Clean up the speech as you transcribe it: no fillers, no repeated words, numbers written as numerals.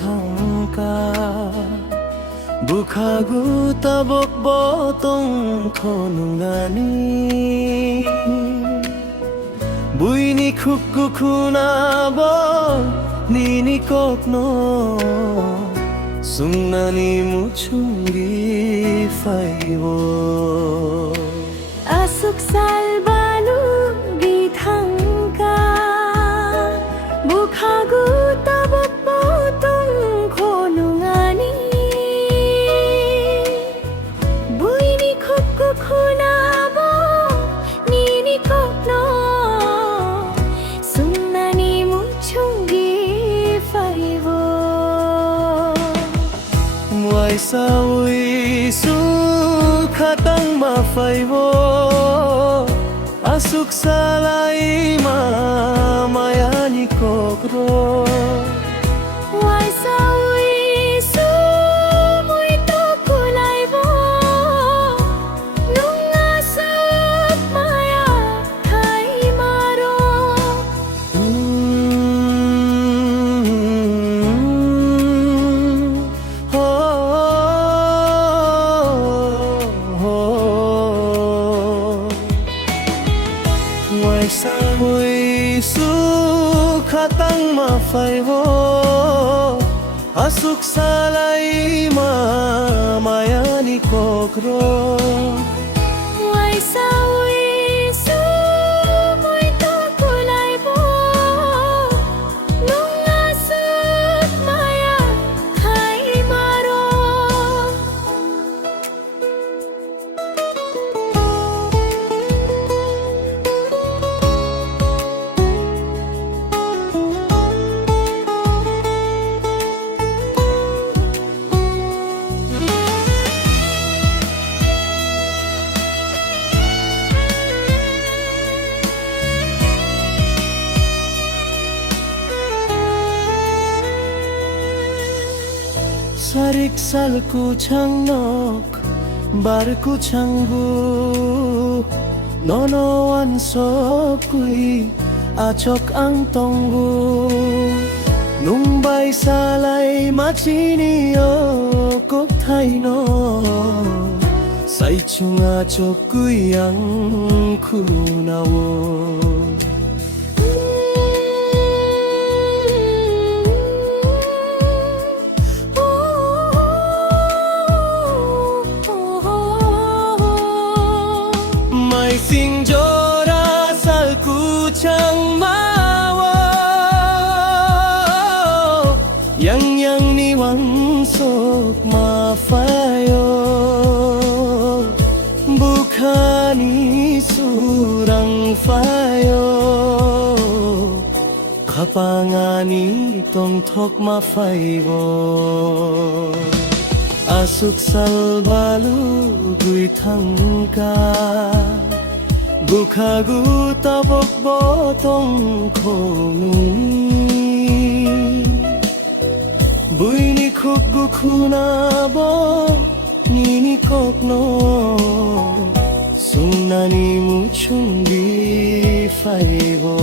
thangka Bukhagu tabok botong konungani Buini khukku khunabo nini kokno Sungnani muchungi faibo Asuk salbalu githangka Bukhagu tabok botong konungani Buini khukku khunabo nini kokno Sungnani muchungi faibo Wai sawi su khatang ma faibo Asuk salai ma mayani kokro Wai sawi su mui to kulaibo Nung asuk maya thai maro Ngoài xa hui su khatang ma faibo Asuk salai ma mayani kokro Wai sawi su mui to kulaibo Nung asuk maya thai maro Sarik salku chang nok barku changgu Nono an sokui achok ang tonggu Nung bay salai machini o kok thai no Sai chunga chokui ang kunawo Mai sing jora salku chang mawo Yang ni wang sok ma fayo Bukhani surang fayo Kapangani tong thok ma faibo Asuk salbalu gui thangka Bukhagu tabok botong konuni Buini khukgu khunabo nini kokno Sungnani muchungi faibo